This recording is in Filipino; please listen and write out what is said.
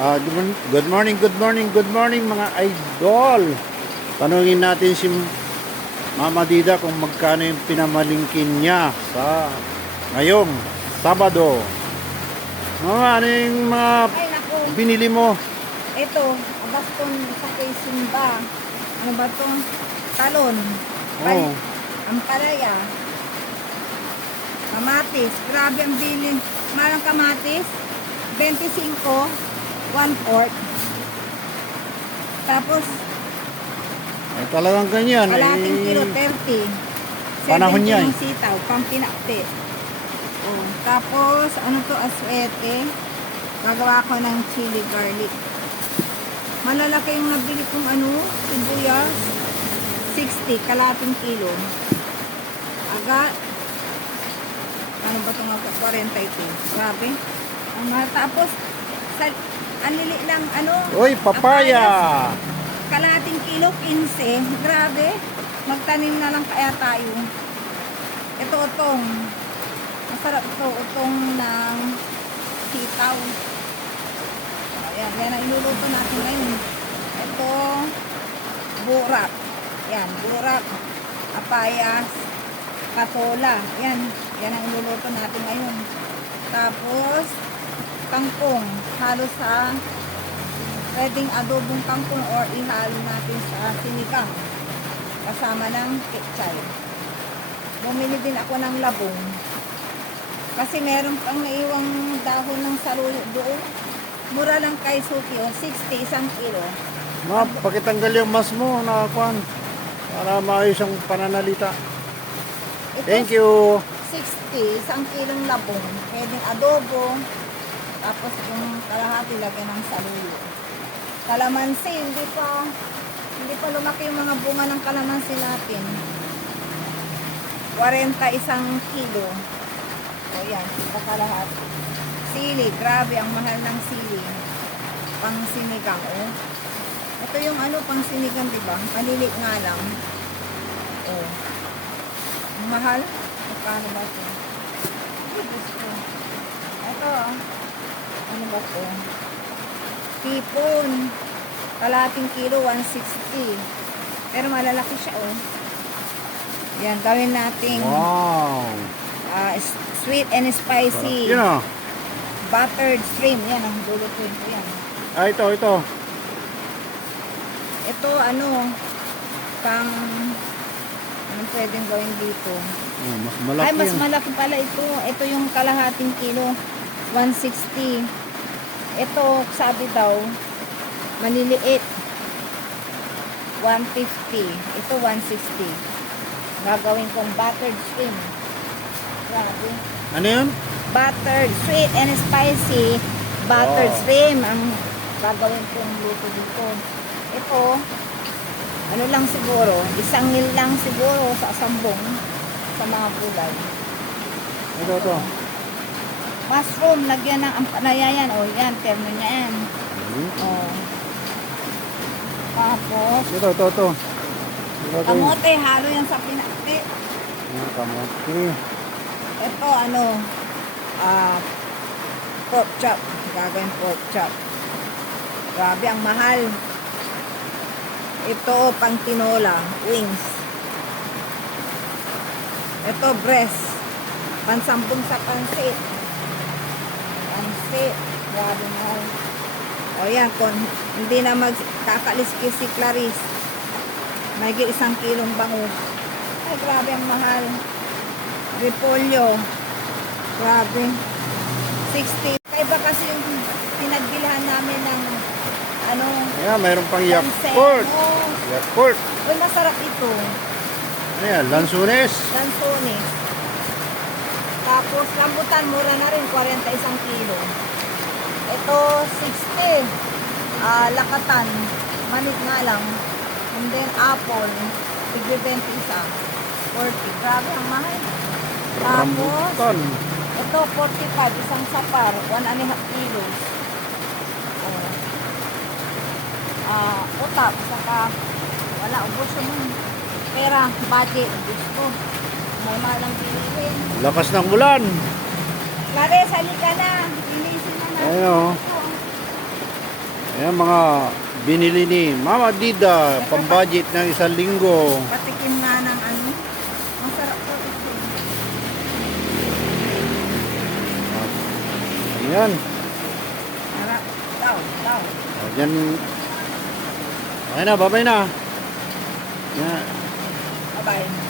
Good morning mga idol. Tanungin natin si Mama Dida kung magkano yung pinamalingkin niya sa ngayong Sabado. Mama, ano yung mga Ay, naku. binili mo? Ito, abaston sa kay Simba. Ano ba to? Talon. Oh. Ampalaya. Kamatis. Grabe ang bilin. Malang kamatis. 25. 1/4. Tapos, Ay, talagang ganyan. kalating Eh, kilo, 30. Panahon 70 yan. yung sitaw, pang pinakti. Oh. Tapos, ano to, aswete. Gagawa ko ng chili garlic. Malalaki yung nabili kong sibuyas. 60, kalating kilo. Agad. Ano ba itong 42? Grabe. Ang mahal. Tapos, ang lili lang, Uy, papaya. Kalating kilo, 15. Grabe. Magtanim na lang kaya tayo. Ito, utong. Masarap ito, utong ng sitaw. Ayan, yan ang iluluto natin ngayon. Ito, burak. Yan, burak, apayas, katola. Yan ang iluluto natin ngayon. Tapos, kangkong. Halo sa pwedeng adobong kangkong or ihalo natin sa sinigang. Kasama ng ketchay. Bumili din ako ng labong. Kasi meron pang naiwang dahon ng saluyo doon. Mura lang kay Suki, 60, 1 kilo. Ma, pakitanggal yung mas mo na kwan para maayos ang pananalita. Ito, Thank you. 60, 1 kilong labong. Pwedeng adobo. Tapos yung kalahati lagyan ng saluyo. Kalamansi, hindi pa lumaki yung mga bunga ng kalamansi natin. 41 kilo. O yan, ito kalahati. Sili, grabe ang mahal ng sili. Pang sinigang, oh. Ito yung pang sinigang, diba? Malilit nga lang. Oh. Ang mahal. Magkano ba ito? Ito, ano ba ito? Tipon. Kalating kilo, 160. Pero malalaki siya, oh. Yan, gawin nating Wow. sweet and spicy. Yun o. Buttered shrimp. Yan, ang lulutuin ko yan. Ito. Ito, pang, anong pwedeng gawin dito? Oh, mas malaki Ay, mas yan. malaki pala ito. Ito yung kalahating kilo, 160. Ito, sabi daw, maliliit, 150. Ito, 160. Gagawin kong buttered shrimp. Grabe. Ano yun? Buttered, sweet and spicy buttered Oh. shrimp ang gagawin kong luto dito. Ito, ano lang siguro, 1 mil lang siguro sa sambong sa mga gulay. Ito. Mushroom, lagyan ng ampanaya yan. O, yan, terno niya yan. O. Tapos, Ito. kamote, halo yan sa pinakti. Kamote. Ito, pork chop. Gagawin pork chop. Grabe, ang mahal. Ito, pang tinola, wings. Ito, breast. Pansambong sa pansit. Grabe, mahal. O yan, kung hindi na magkakaliskis si Clarice, may 1 kilong bangus. Ay, grabe ang mahal. Repolyo. Grabe. 60. Kaiba kasi yung pinagbilhan namin ng Ayan, mayroon pang pansit. Yakult. Oh, Yakult. uy, masarap ito. Ano yan? Lansunes. Lansones. Tapos, rambutan, mura na rin, 41 kilo. Ito, 60. Lakatan. Manit nga lang. And then, apple. Tigre 21. 40. Grabe, ang mahal. Tapos, Rambutan. ito, 45. Isang sapar. 1.5 kilos. Utap. Saka, wala, ubos yung pera. Budget. Gusto. Normal lang piliin. Lakas ng ulan. Clarice, halika na. Ilisin na natin. Ayun, oh. ito. Ayan mga binili ni Mama Dida, pambudget ng isang linggo. Patikim nga ng ano. Masarap to. Ayan. Sarap. Daw. Ayan. Okay na, babay na. Yan. Bye-bye.